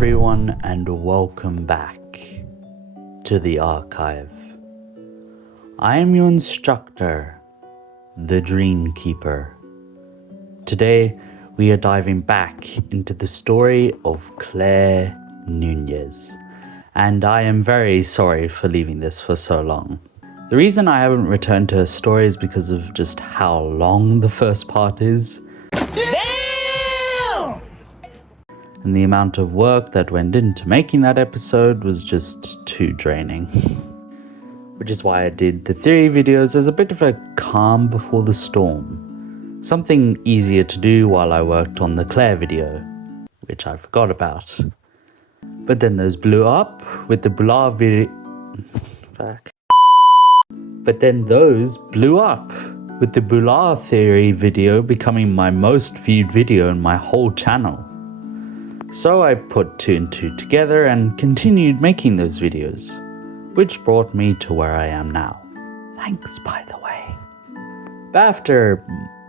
everyone, and welcome back to the archive. I am your instructor, the Dream Keeper. Today we are diving back into the story of Claire Nunez, and I am very sorry for leaving this for so long. The reason I haven't returned to her story is because of just how long the first part is. And the amount of work that went into making that episode was just too draining. Which is why I did the theory videos as a bit of a calm before the storm. Something easier to do while I worked on the Claire video, which I forgot about. But then those blew up with the Bular video. But then those blew up with the Bular theory video becoming my most viewed video in my whole channel. So I put two and two together and continued making those videos, which brought me to where I am now. Thanks, by the way. But after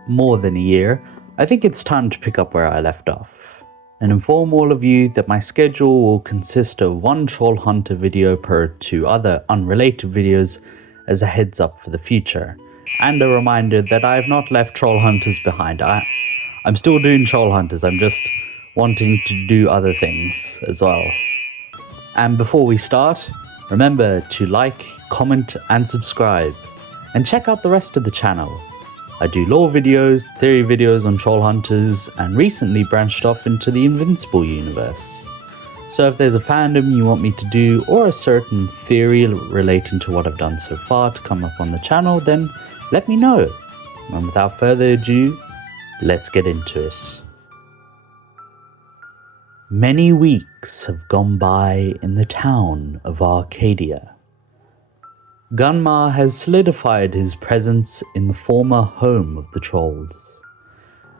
more than a year, I think it's time to pick up where I left off, and inform all of you that my schedule will consist of one Trollhunter video per two other unrelated videos as a heads up for the future, and a reminder that I have not left Trollhunters behind. I'm still doing Trollhunters, I'm just wanting to do other things as well. And before we start, remember to like, comment and subscribe, and check out the rest of the channel. I do lore videos, theory videos on Trollhunters, and recently branched off into the Invincible universe. So if there's a fandom you want me to do, or a certain theory relating to what I've done so far to come up on the channel, then let me know. And without further ado, let's get into it. Many weeks have gone by in the town of Arcadia. Gunmar has solidified his presence in the former home of the trolls,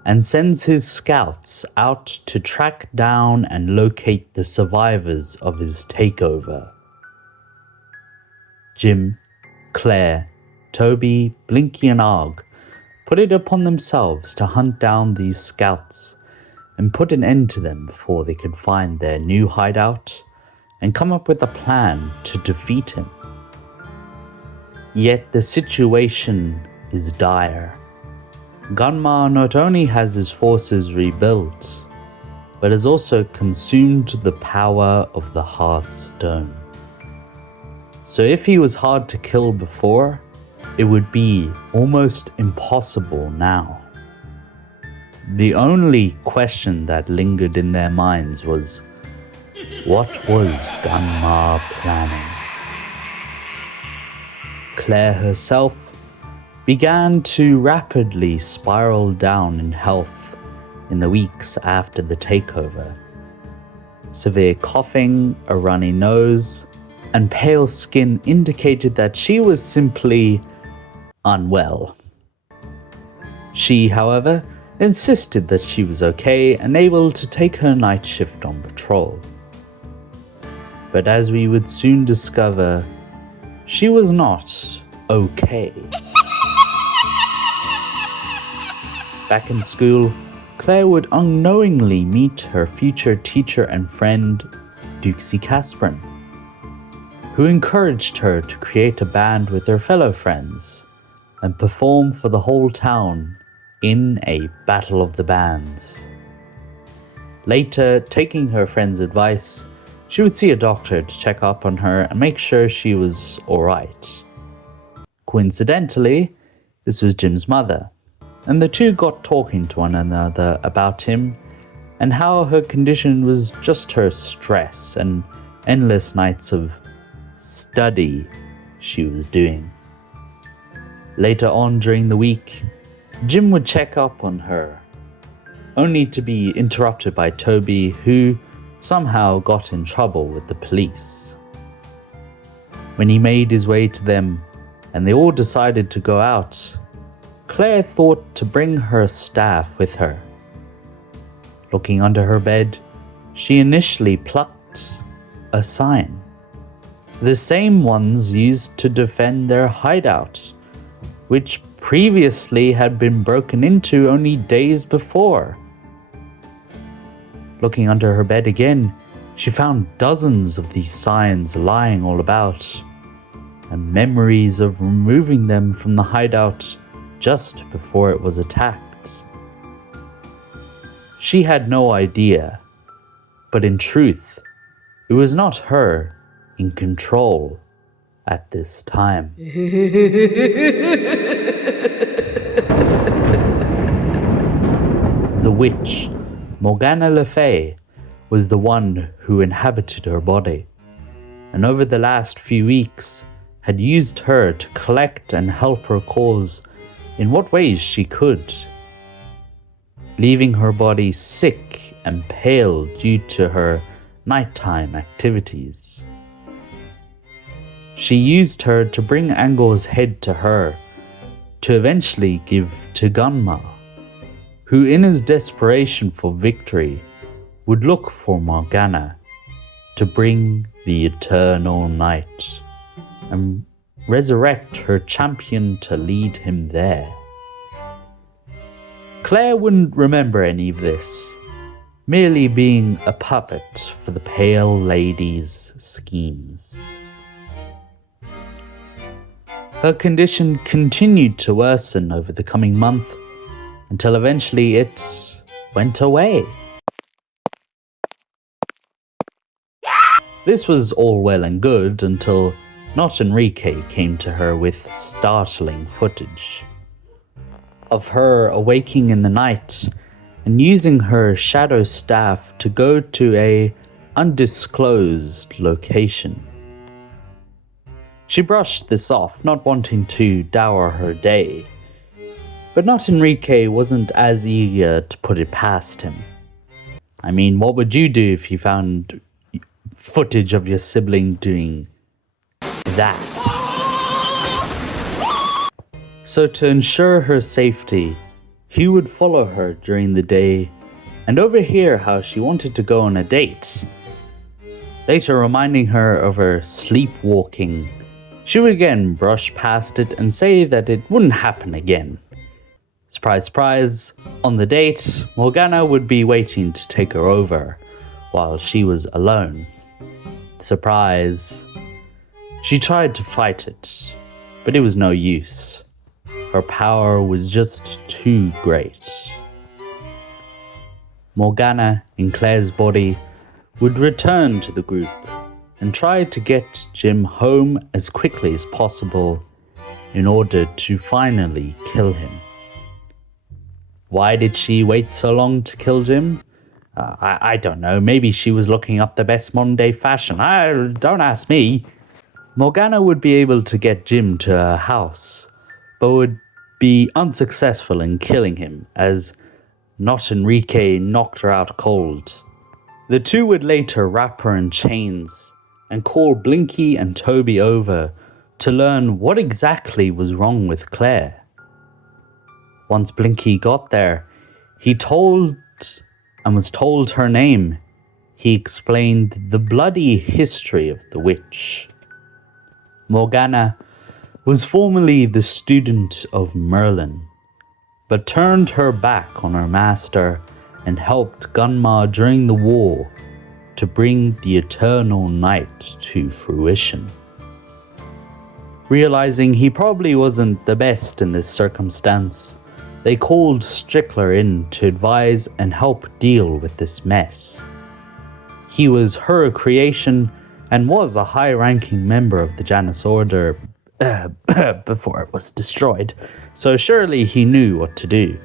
and sends his scouts out to track down and locate the survivors of his takeover. Jim, Claire, Toby, Blinky and Arg put it upon themselves to hunt down these scouts and put an end to them before they could find their new hideout and come up with a plan to defeat him. Yet the situation is dire. Gunmar not only has his forces rebuilt, but has also consumed the power of the Hearthstone. So if he was hard to kill before, it would be almost impossible now. The only question that lingered in their minds was, what was Gunmar planning? Claire herself began to rapidly spiral down in health in the weeks after the takeover. Severe coughing, a runny nose, and pale skin indicated that she was simply unwell. She, however, insisted that she was okay and able to take her night shift on patrol. But as we would soon discover, she was not okay. Back in school, Claire would unknowingly meet her future teacher and friend, Duxie Casprin, who encouraged her to create a band with her fellow friends and perform for the whole town in a battle of the bands. Later, taking her friend's advice, she would see a doctor to check up on her and make sure she was alright. Coincidentally, this was Jim's mother, and the two got talking to one another about him and how her condition was just her stress and endless nights of study she was doing. Later on during the week, Jim would check up on her, only to be interrupted by Toby, who somehow got in trouble with the police. When he made his way to them and they all decided to go out, Claire thought to bring her staff with her. Looking under her bed, she initially plucked a sign, the same ones used to defend their hideout, which previously had been broken into only days before. Looking under her bed again, She found dozens of these signs lying all about, and memories of removing them from the hideout just before it was attacked. She had no idea, but in truth, it was not her in control at this time. The witch, Morgana Le Fay, was the one who inhabited her body, and over the last few weeks had used her to collect and help her cause in what ways she could, leaving her body sick and pale due to her nighttime activities. She used her to bring Angor's head to her, to eventually give to Gunma, who in his desperation for victory would look for Morgana to bring the eternal night and resurrect her champion to lead him there. Claire wouldn't remember any of this, merely being a puppet for the Pale Lady's schemes. Her condition continued to worsen over the coming month, until eventually it went away. This was all well and good until Not Enrique came to her with startling footage of her awaking in the night and using her shadow staff to go to a undisclosed location. She brushed this off, not wanting to dour her day, but Not Enrique wasn't as eager to put it past him. I mean, what would you do if you found footage of your sibling doing that? So to ensure her safety, he would follow her during the day and overhear how she wanted to go on a date. Later, reminding her of her sleepwalking, she would again brush past it and say that it wouldn't happen again. Surprise, surprise, on the date, Morgana would be waiting to take her over while she was alone. Surprise. She tried to fight it, but it was no use. Her power was just too great. Morgana, in Claire's body, would return to the group and try to get Jim home as quickly as possible in order to finally kill him. Why did she wait so long to kill Jim? I don't know. Maybe she was looking up the best modern day fashion. Don't ask me. Morgana would be able to get Jim to her house, but would be unsuccessful in killing him, as Not Enrique knocked her out cold. The two would later wrap her in chains and call Blinky and Toby over to learn what exactly was wrong with Claire. Once Blinky got there, he was told her name. He explained the bloody history of the witch. Morgana was formerly the student of Merlin, but turned her back on her master and helped Gunma during the war to bring the eternal night to fruition. Realizing he probably wasn't the best in this circumstance, they called Strickler in to advise and help deal with this mess. He was her creation and was a high-ranking member of the Janus Order before it was destroyed, so surely he knew what to do.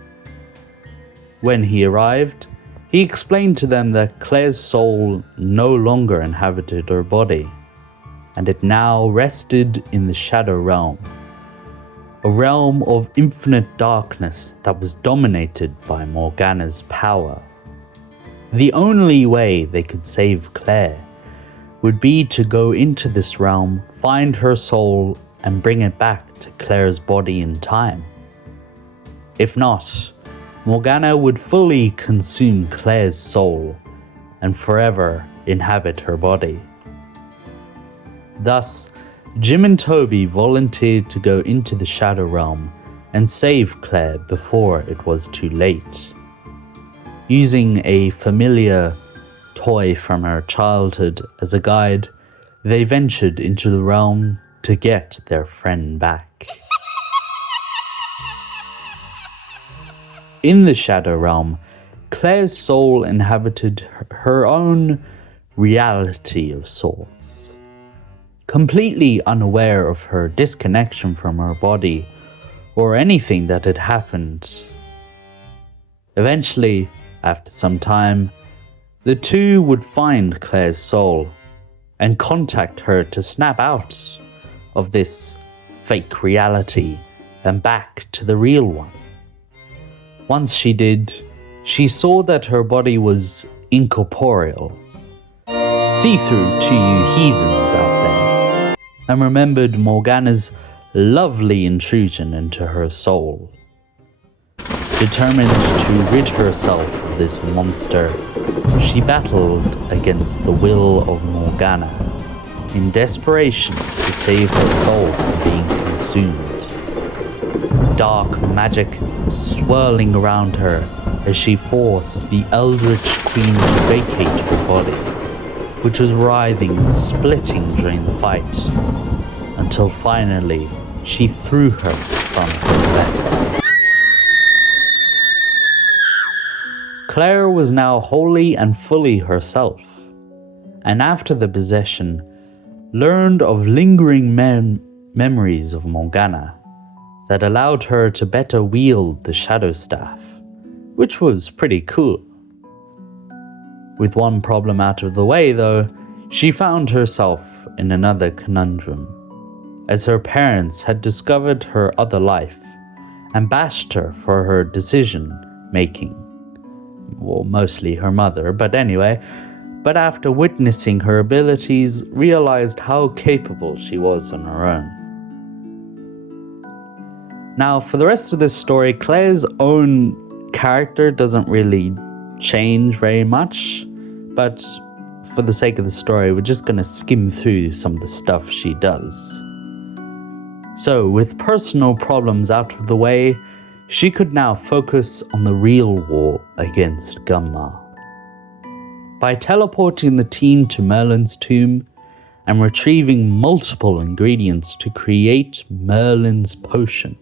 When he arrived, he explained to them that Claire's soul no longer inhabited her body, and it now rested in the Shadow Realm, a realm of infinite darkness that was dominated by Morgana's power. The only way they could save Claire would be to go into this realm, find her soul, and bring it back to Claire's body in time. If not, Morgana would fully consume Claire's soul and forever inhabit her body. Thus, Jim and Toby volunteered to go into the Shadow Realm and save Claire before it was too late. Using a familiar toy from her childhood as a guide, they ventured into the realm to get their friend back. In the Shadow Realm, Claire's soul inhabited her own reality of sorts, completely unaware of her disconnection from her body or anything that had happened. Eventually, after some time, the two would find Claire's soul and contact her to snap out of this fake reality and back to the real one. Once she did, she saw that her body was incorporeal, see-through to you heathens out there, and remembered Morgana's lovely intrusion into her soul. Determined to rid herself of this monster, she battled against the will of Morgana, in desperation to save her soul from being consumed. Dark magic swirling around her as she forced the Eldritch Queen to vacate her body, which was writhing and splitting during the fight, until finally she threw her from her vessel. Claire was now wholly and fully herself, and after the possession, learned of lingering memories of Morgana that allowed her to better wield the Shadow Staff, which was pretty cool. With one problem out of the way though, she found herself in another conundrum, as her parents had discovered her other life and bashed her for her decision-making. Well, mostly her mother, but anyway, but after witnessing her abilities, realized how capable she was on her own. Now, for the rest of this story, Claire's own character doesn't really change very much, but for the sake of the story, we're just going to skim through some of the stuff she does. So, with personal problems out of the way, she could now focus on the real war against Gunma. By teleporting the team to Merlin's tomb and retrieving multiple ingredients to create Merlin's potion,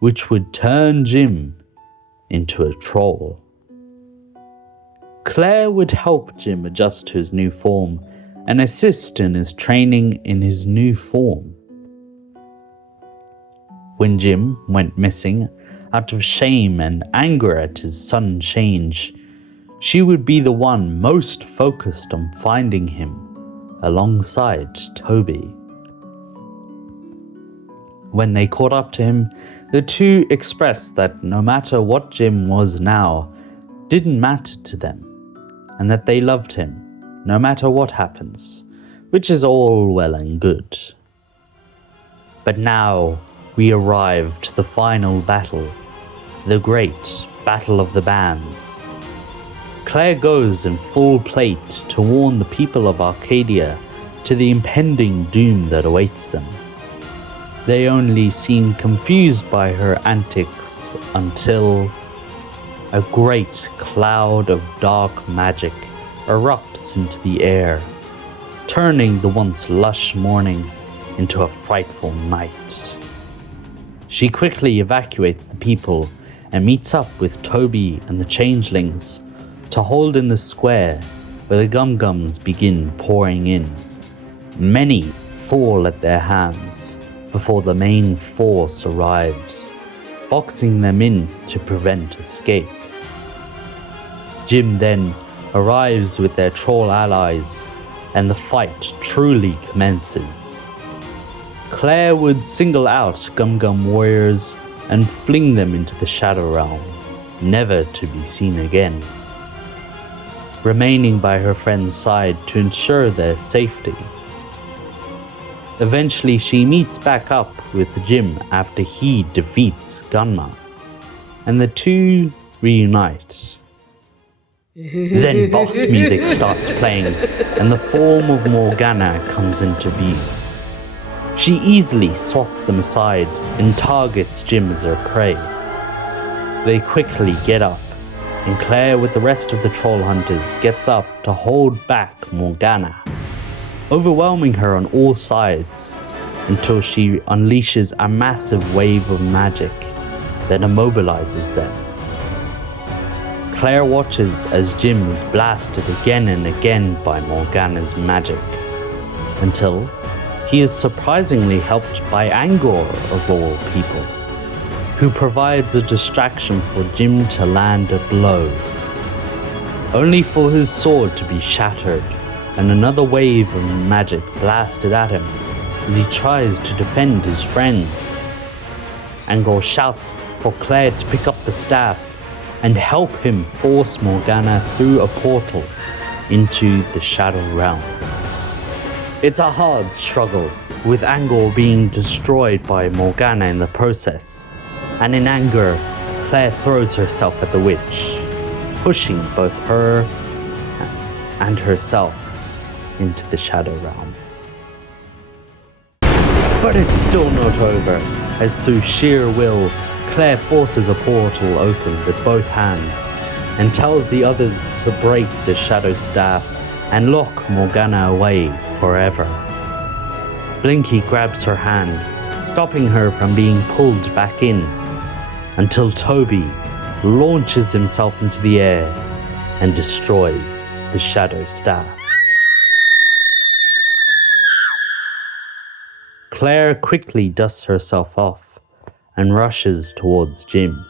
which would turn Jim into a troll. Claire would help Jim adjust to his new form and assist in his training in his new form. When Jim went missing, out of shame and anger at his sudden change, she would be the one most focused on finding him alongside Toby. When they caught up to him, the two expressed that no matter what Jim was now, didn't matter to them, and that they loved him, no matter what happens, which is all well and good. But now we arrive to the final battle, the great Battle of the Bands. Claire goes in full plate to warn the people of Arcadia to the impending doom that awaits them. They only seem confused by her antics until a great cloud of dark magic erupts into the air, turning the once lush morning into a frightful night. She quickly evacuates the people and meets up with Toby and the changelings to hold in the square where the Gum-Gums begin pouring in. Many fall at their hands before the main force arrives, boxing them in to prevent escape. Jim then arrives with their troll allies and the fight truly commences. Claire would single out Gum-Gum warriors and fling them into the Shadow Realm, never to be seen again, remaining by her friend's side to ensure their safety. Eventually she meets back up with Jim after he defeats Gunma, and the two reunite. Then boss music starts playing and the form of Morgana comes into view. She easily swats them aside and targets Jim as her prey. They quickly get up and Claire with the rest of the Trollhunters gets up to hold back Morgana, overwhelming her on all sides until she unleashes a massive wave of magic that immobilizes them. Claire watches as Jim is blasted again and again by Morgana's magic, until he is surprisingly helped by Angor of all people, who provides a distraction for Jim to land a blow, only for his sword to be shattered and another wave of magic blasted at him as he tries to defend his friends. Angor shouts for Claire to pick up the staff and help him force Morgana through a portal into the Shadow Realm. It's a hard struggle, with Angor being destroyed by Morgana in the process, and in anger, Claire throws herself at the witch, pushing both her and herself into the Shadow Realm. But it's still not over, as through sheer will, Claire forces a portal open with both hands and tells the others to break the Shadow Staff and lock Morgana away forever. Blinky grabs her hand, stopping her from being pulled back in, until Toby launches himself into the air and destroys the Shadow Staff. Claire quickly dusts herself off and rushes towards Jim,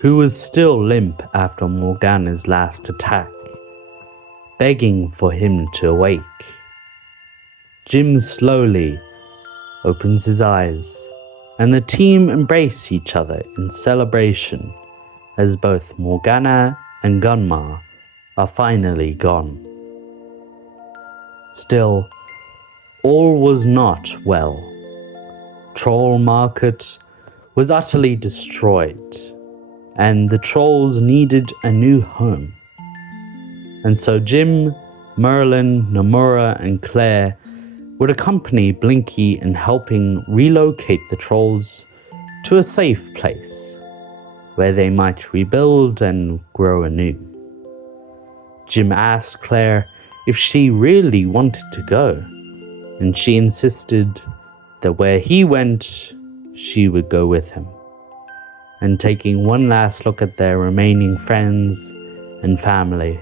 who was still limp after Morgana's last attack, begging for him to awake. Jim slowly opens his eyes, and the team embrace each other in celebration as both Morgana and Gunmar are finally gone. Still, all was not well. Troll Market was utterly destroyed, and the trolls needed a new home. And so Jim, Merlin, Nomura, and Claire would accompany Blinky in helping relocate the trolls to a safe place where they might rebuild and grow anew. Jim asked Claire if she really wanted to go, and she insisted that where he went, she would go with him. And taking one last look at their remaining friends and family,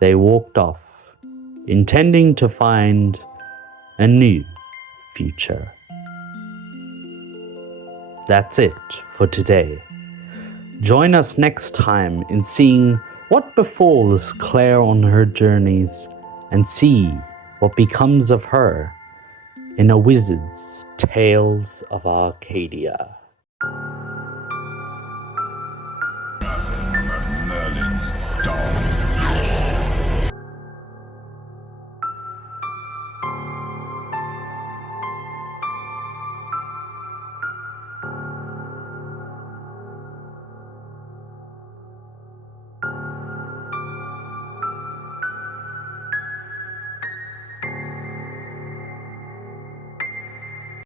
they walked off, intending to find a new future. That's it for today. Join us next time in seeing what befalls Claire on her journeys, and see what becomes of her in A Wizard's Tales of Arcadia. Merlin's